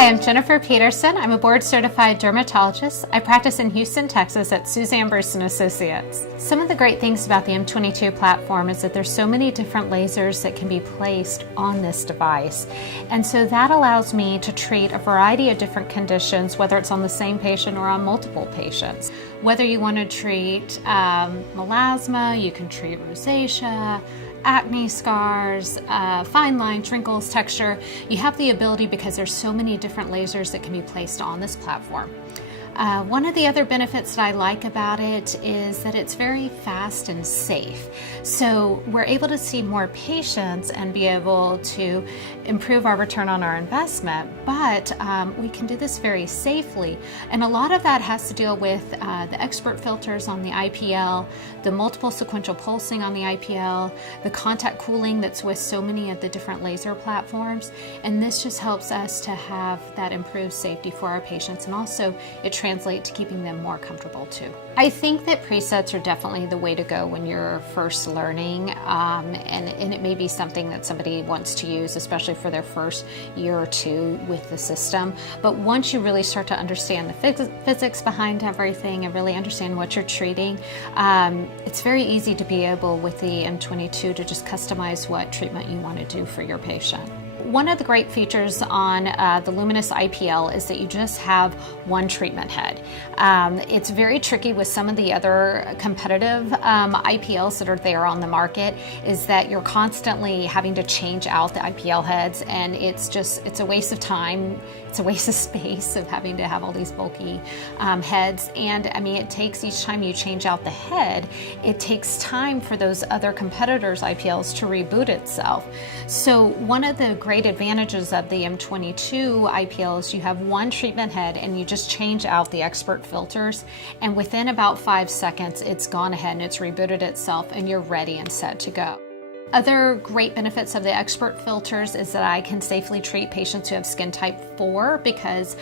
Hi, I'm Deaver Peterson. I'm a board-certified dermatologist. I practice in Houston, Texas at Suzanne Bruce & Associates. Some of the great things about the M22 platform is that there's so many different lasers that can be placed on this device. And so that allows me to treat a variety of different conditions, whether it's on the same patient or on multiple patients. Whether you want to treat melasma, you can treat rosacea, acne scars, fine lines, wrinkles, texture. You have the ability because there's so many different lasers that can be placed on this platform. One of the other benefits that I like about it is that it's very fast and safe. So we're able to see more patients and be able to improve our return on our investment, but we can do this very safely. And a lot of that has to deal with the expert filters on the IPL, the multiple sequential pulsing on the IPL, the contact cooling that's with so many of the different laser platforms. And this just helps us to have that improved safety for our patients, and also it translate to keeping them more comfortable too. I think that presets are definitely the way to go when you're first learning, and it may be something that somebody wants to use, especially for their first year or two with the system. But once you really start to understand the physics behind everything and really understand what you're treating, it's very easy to be able with the M22 to just customize what treatment you want to do for your patient. One of the great features on the Lumenis IPL is that you just have one treatment head. It's very tricky with some of the other competitive IPLs that are there on the market, is that you're constantly having to change out the IPL heads, and it's a waste of time. It's a waste of space of having to have all these bulky heads. And I mean, it takes, each time you change out the head, it takes time for those other competitors' IPLs to reboot itself. So one of the great advantages of the M22 IPL is you have one treatment head and you just change out the expert filters, and within about 5 seconds it's gone ahead and it's rebooted itself and you're ready and set to go. Other great benefits of the expert filters is that I can safely treat patients who have skin type 4, because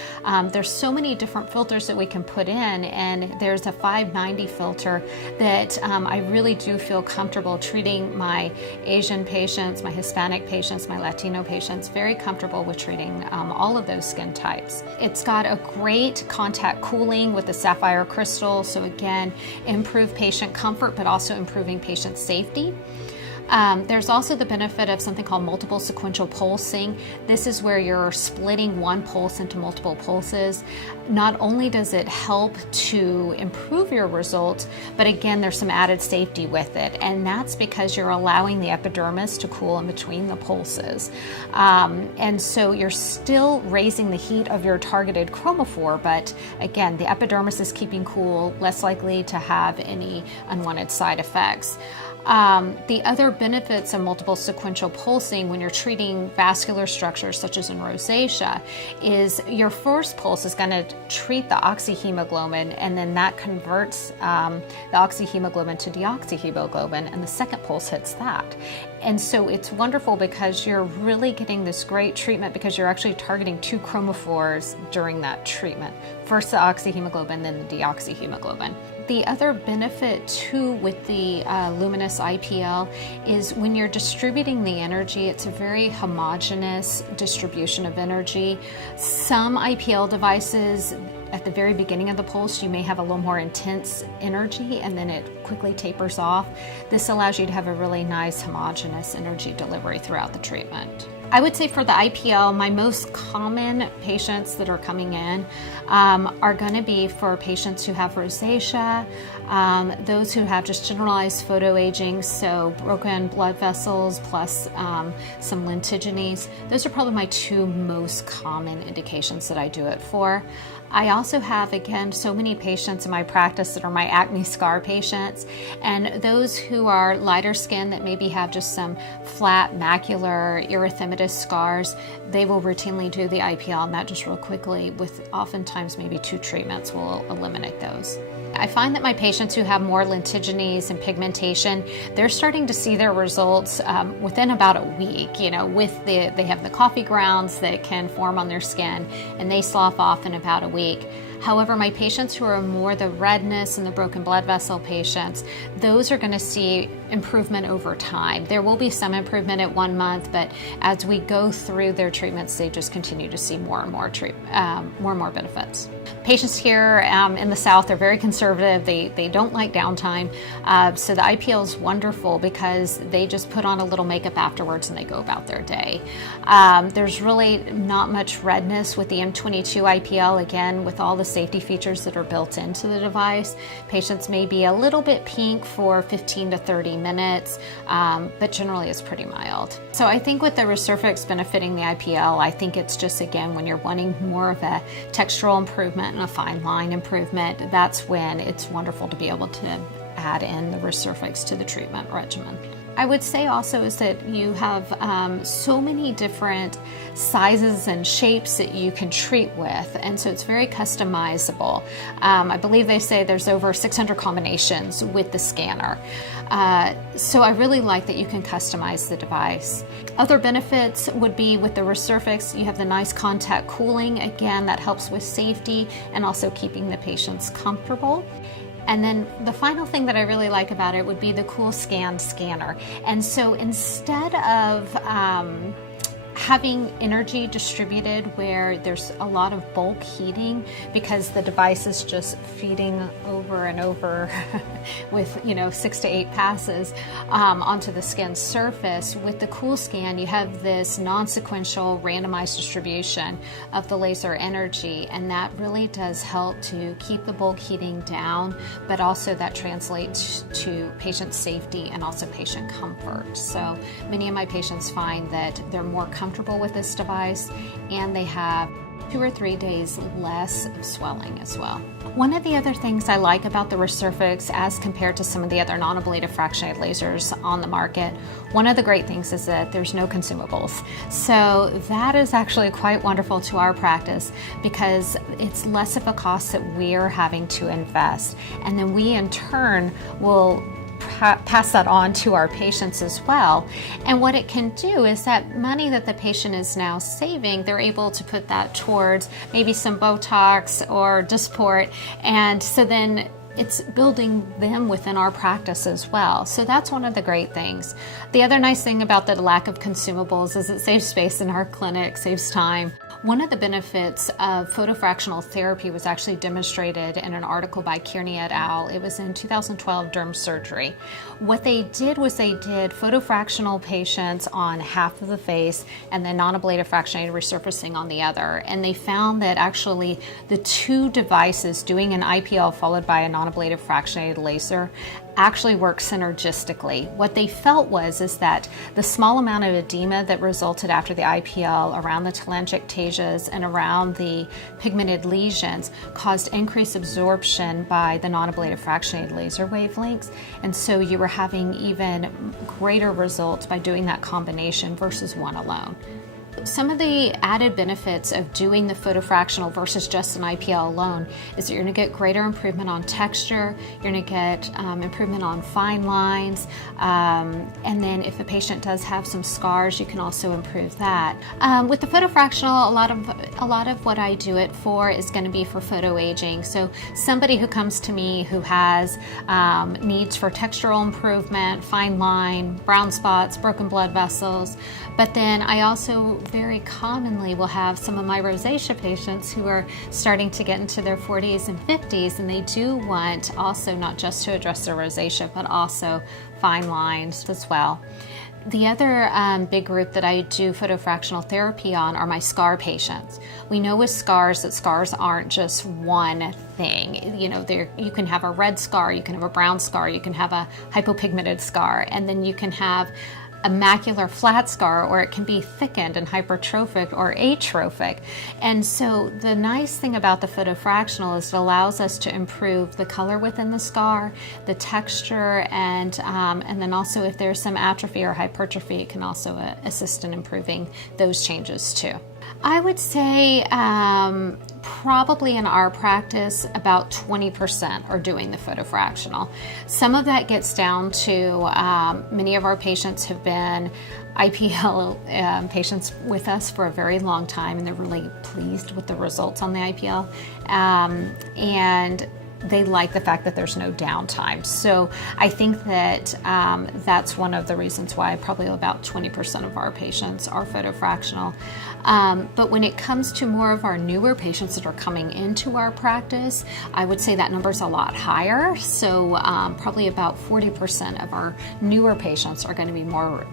there's so many different filters that we can put in, and there's a 590 filter that I really do feel comfortable treating my Asian patients, my Hispanic patients, my Latino patients, very comfortable with treating all of those skin types. It's got a great contact cooling with the sapphire crystal, so again, improve patient comfort but also improving patient safety. There's also the benefit of something called multiple sequential pulsing. This is where you're splitting one pulse into multiple pulses. Not only does it help to improve your results, but again, there's some added safety with it, and that's because you're allowing the epidermis to cool in between the pulses. And so you're still raising the heat of your targeted chromophore, but again, the epidermis is keeping cool, less likely to have any unwanted side effects. The other benefits of multiple sequential pulsing when you're treating vascular structures such as in rosacea is your first pulse is going to treat the oxyhemoglobin, and then that converts the oxyhemoglobin to deoxyhemoglobin, and the second pulse hits that. And so it's wonderful because you're really getting this great treatment because you're actually targeting two chromophores during that treatment. First the oxyhemoglobin, then the deoxyhemoglobin. The other benefit too with the Lumenis IPL is when you're distributing the energy, it's a very homogeneous distribution of energy. Some IPL devices, at the very beginning of the pulse, you may have a little more intense energy and then it quickly tapers off. This allows you to have a really nice homogeneous energy delivery throughout the treatment. I would say for the IPL, my most common patients that are coming in are going to be for patients who have rosacea, those who have just generalized photoaging, so broken blood vessels plus some lentigines. Those are probably my two most common indications that I do it for. I also have, again, so many patients in my practice that are my acne scar patients, and those who are lighter skin that maybe have just some flat macular erythematous scars, they will routinely do the IPL, and that just real quickly, with oftentimes maybe 2 treatments, will eliminate those. I find that my patients who have more lentigines and pigmentation, they're starting to see their results within about a week. You know, they have the coffee grounds that can form on their skin, and they slough off in about a week. However, my patients who are more the redness and the broken blood vessel patients, those are going to see improvement over time. There will be some improvement at 1 month, but as we go through their treatments, they just continue to see more and more benefits. Patients here in the South are very conservative. They don't like downtime. So the IPL is wonderful because they just put on a little makeup afterwards and they go about their day. There's really not much redness with the M22 IPL, again, with all the safety features that are built into the device. Patients may be a little bit pink for 15 to 30 minutes, but generally it's pretty mild. So I think with the ResurFX benefiting the IPL, I think it's just, again, when you're wanting more of a textural improvement and a fine line improvement, that's when it's wonderful to be able to add in the ResurFX to the treatment regimen. I would say also is that you have so many different sizes and shapes that you can treat with, and so it's very customizable. I believe they say there's over 600 combinations with the scanner. So I really like that you can customize the device. Other benefits would be with the ResurFX, you have the nice contact cooling. Again, that helps with safety and also keeping the patients comfortable. And then the final thing that I really like about it would be the CoolScan scanner. And so instead of having energy distributed where there's a lot of bulk heating because the device is just feeding over and over with 6 to 8 passes onto the skin surface, with the CoolScan you have this non-sequential randomized distribution of the laser energy, and that really does help to keep the bulk heating down, but also that translates to patient safety and also patient comfort. So many of my patients find that they're more comfortable with this device, and they have 2 or 3 days less of swelling as well. One of the other things I like about the ResurFX as compared to some of the other non-ablative fractionated lasers on the market, one of the great things is that there's no consumables. So that is actually quite wonderful to our practice because it's less of a cost that we're having to invest. And then we in turn will pass that on to our patients as well. And what it can do is that money that the patient is now saving, they're able to put that towards maybe some Botox or Dysport, and so then it's building them within our practice as well. So that's one of the great things. The other nice thing about the lack of consumables is it saves space in our clinic, saves time. One of the benefits of Photo Fractional Therapy was actually demonstrated in an article by Kearney et al. It was in 2012 Derm Surgery. What they did was they did Photo Fractional patients on half of the face and then non-ablative fractionated resurfacing on the other. And they found that actually the two devices, doing an IPL followed by a non-ablative fractionated laser, actually work synergistically. What they felt is that the small amount of edema that resulted after the IPL around the telangiectasias and around the pigmented lesions caused increased absorption by the non-ablative fractionated laser wavelengths, and so you were having even greater results by doing that combination versus one alone. Some of the added benefits of doing the Photo Fractional versus just an IPL alone is that you're going to get greater improvement on texture, you're going to get improvement on fine lines, and then if a patient does have some scars, you can also improve that. With the Photo Fractional, a lot of what I do it for is going to be for photo aging. So somebody who comes to me who has needs for textural improvement, fine line, brown spots, broken blood vessels, but then I also very commonly will have some of my rosacea patients who are starting to get into their 40s and 50s, and they do want also not just to address their rosacea, but also fine lines as well. The other big group that I do photofractional therapy on are my scar patients. We know with scars that scars aren't just one thing. You know, you can have a red scar, you can have a brown scar, you can have a hypopigmented scar, and then you can have a macular flat scar, or it can be thickened and hypertrophic or atrophic. And so the nice thing about the photofractional is it allows us to improve the color within the scar, the texture, and then also if there's some atrophy or hypertrophy, it can also assist in improving those changes too. I would say Probably in our practice, about 20% are doing the Photo Fractional. Some of that gets down to many of our patients have been IPL patients with us for a very long time, and they're really pleased with the results on the IPL. And they like the fact that there's no downtime. So I think that that's one of the reasons why probably about 20% of our patients are Photo Fractional. But when it comes to more of our newer patients that are coming into our practice, I would say that number's a lot higher. So probably about 40% of our newer patients are going to be more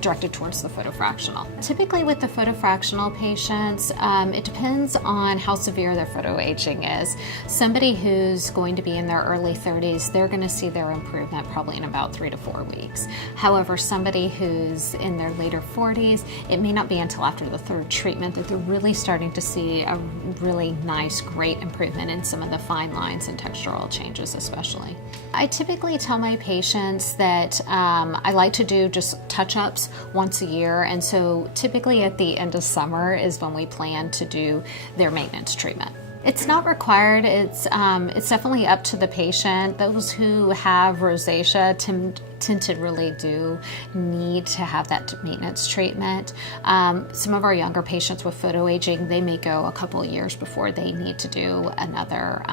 directed towards the Photo Fractional. Typically with the Photo Fractional patients, it depends on how severe their photo aging is. Somebody who's going to be in their early 30s, they're going to see their improvement probably in about 3 to 4 weeks. However, somebody who's in their later 40s, it may not be until after the third treatment that they're really starting to see a really nice, great improvement in some of the fine lines and textural changes especially. I typically tell my patients that I like to do just touch-ups once a year, and so typically at the end of summer is when we plan to do their maintenance treatment. It's not required. It's definitely up to the patient. Those who have rosacea tend to really do need to have that maintenance treatment. Some of our younger patients with photo aging, they may go a couple of years before they need to do another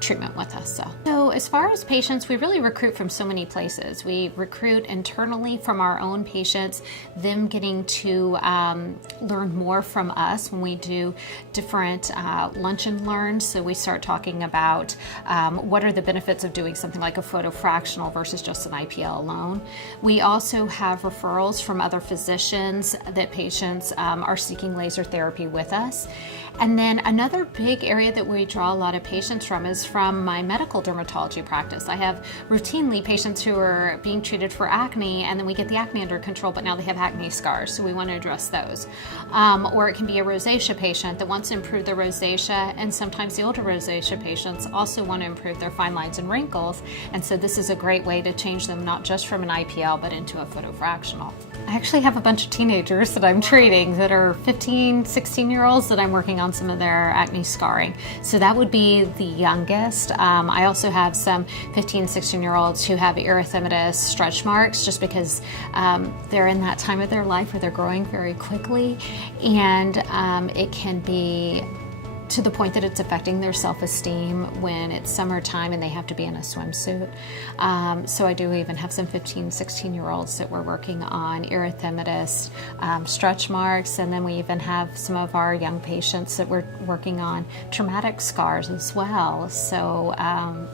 treatment with us. So as far as patients, we really recruit from so many places. We recruit internally from our own patients, them getting to learn more from us when we do different lunch and learns. So we start talking about what are the benefits of doing something like a Photo Fractional versus just an IPL alone. We also have referrals from other physicians that patients are seeking laser therapy with us. And then another big area that we draw a lot of patients from is from my medical dermatology practice. I have routinely patients who are being treated for acne, and then we get the acne under control, but now they have acne scars, so we want to address those. Or it can be a rosacea patient that wants to improve their rosacea, and sometimes the older rosacea patients also want to improve their fine lines and wrinkles, and so this is a great way to change them not just from an IPL, but into a Photo Fractional. I actually have a bunch of teenagers that I'm treating that are 15, 16-year-olds that I'm working on some of their acne scarring. So that would be the youngest. I also have some 15, 16-year-olds who have erythematous stretch marks just because they're in that time of their life where they're growing very quickly, and it can be to the point that it's affecting their self-esteem when it's summertime and they have to be in a swimsuit. So I do even have some 15, 16-year-olds that we're working on erythematous stretch marks, and then we even have some of our young patients that we're working on traumatic scars as well. So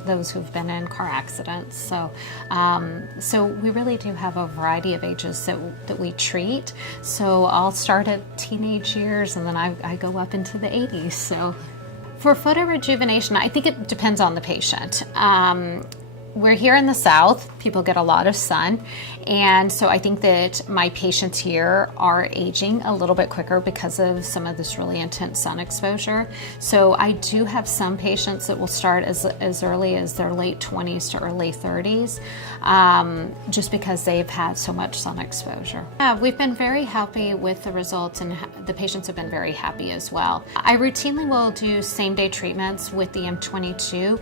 those who've been in car accidents. So we really do have a variety of ages that we treat. So I'll start at teenage years and then I go up into the 80s. So for photo rejuvenation, I think it depends on the patient. We're here in the South, people get a lot of sun, and so I think that my patients here are aging a little bit quicker because of some of this really intense sun exposure. So I do have some patients that will start as early as their late 20s to early 30s, just because they've had so much sun exposure. We've been very happy with the results, and the patients have been very happy as well. I routinely will do same-day treatments with the M22.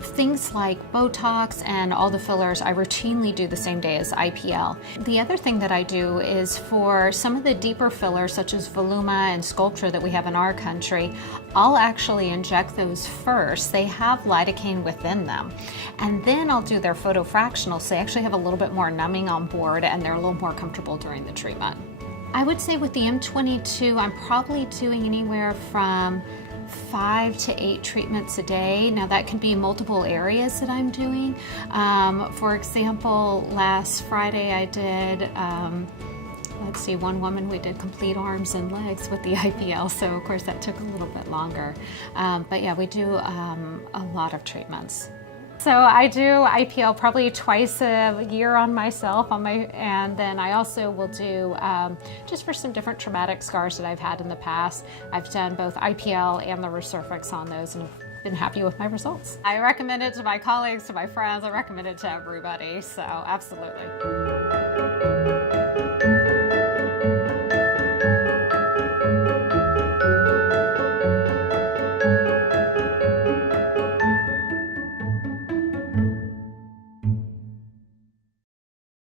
Things like Botox and all the fillers, I routinely do the same day as IPL. The other thing that I do is for some of the deeper fillers, such as Voluma and Sculptra that we have in our country, I'll actually inject those first. They have lidocaine within them. And then I'll do their Photo Fractional, so they actually have a little bit more numbing on board and they're a little more comfortable during the treatment. I would say with the M22, I'm probably doing anywhere from 5 to 8 treatments a day. Now that can be multiple areas that I'm doing. For example, last Friday I did, let's see, one woman we did complete arms and legs with the IPL, so of course that took a little bit longer. But yeah, we do a lot of treatments. So I do IPL probably twice a year on myself, and then I also will do, just for some different traumatic scars that I've had in the past, I've done both IPL and the ResurFX on those and have been happy with my results. I recommend it to my colleagues, to my friends, I recommend it to everybody, so absolutely.